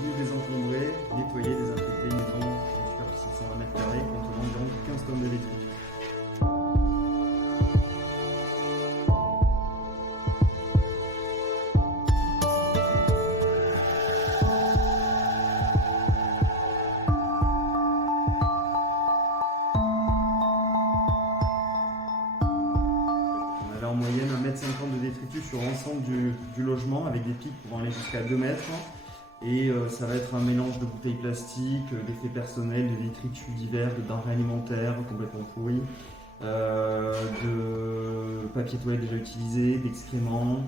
vous désencombrer, nettoyer, désinfecter une maison de superficie de 120 mètres carrés contenant environ 15 tonnes de détritus. On avait en moyenne 1,50 m de détritus sur l'ensemble du logement avec des pics pouvant aller jusqu'à 2 mètres. Et ça va être un mélange de bouteilles plastiques, d'effets personnels, de détritus divers, de denrées alimentaires complètement pourris, de papier toilette déjà utilisé, d'excréments.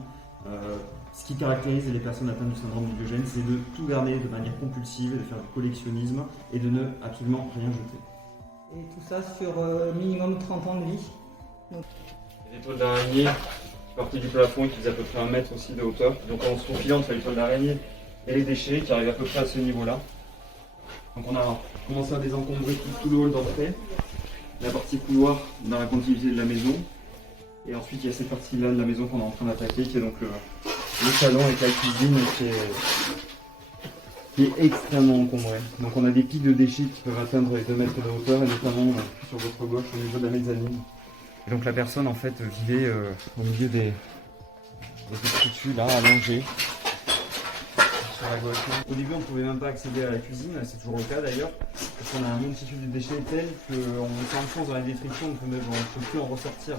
Ce qui caractérise les personnes atteintes du syndrome du Diogène, c'est de tout garder de manière compulsive, de faire du collectionnisme et de ne absolument rien jeter. Et tout ça sur minimum 30 ans de vie. Donc... Des toiles d'araignée qui partaient du plafond et qui faisaient à peu près 1 mètre aussi de hauteur. Donc en se faufilant entre les toiles d'araignée et les déchets qui arrivent à peu près à ce niveau-là. Donc on a commencé à désencombrer tout le hall d'entrée, la partie couloir dans la continuité de la maison. Et ensuite il y a cette partie-là de la maison qu'on est en train d'attaquer qui est donc le salon avec la cuisine qui est extrêmement encombrée. Donc on a des pics de déchets qui peuvent atteindre les 2 mètres de hauteur et notamment sur votre gauche au niveau de la mezzanine. Et donc la personne en fait vivait au milieu des détritus là allongés sur la gauche. Au début on ne pouvait même pas accéder à la cuisine, c'est toujours le cas d'ailleurs, parce qu'on a une multitude de déchets tels qu'on s'enfonce dans la détritus, on ne peut plus en ressortir.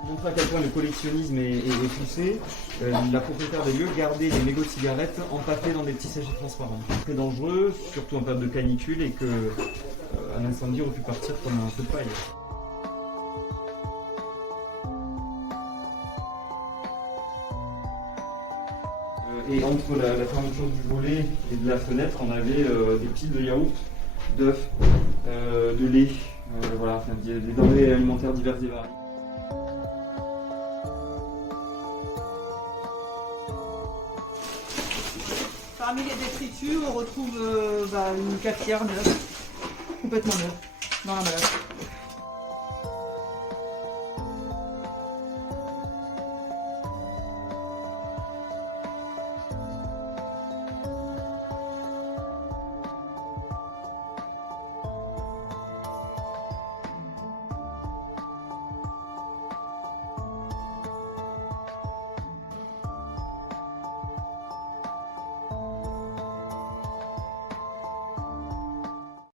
Pour montrer à quel point le collectionnisme est poussé, la propriétaire des lieux gardait des mégots de cigarettes empaquetés dans des petits sachets transparents. C'est très dangereux, surtout en période de canicule et qu'un incendie aurait pu partir comme un feu de paille. Et entre la fermeture du volet et de la fenêtre, on avait des piles de yaourt, d'œufs, de lait, voilà, enfin, des denrées alimentaires diverses et variées. Parmi les détritus, on retrouve une cafetière neuve, complètement neuve, dans la balade.